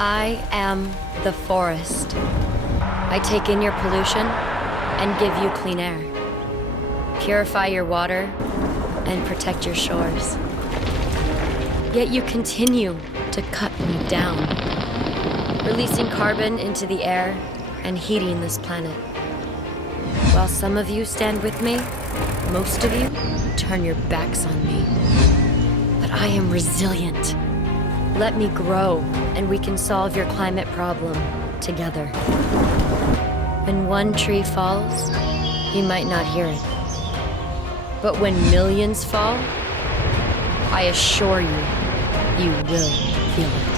I am the forest. I take in your pollution and give you clean air. Purify your water and protect your shores. Yet you continue to cut me down, releasing carbon into the air and heating this planet. While some of you stand with me, most of you turn your backs on me. But I am resilient. Let me grow, and we can solve your climate problem together. When one tree falls, you might not hear it. But when millions fall, I assure you, you will feel it.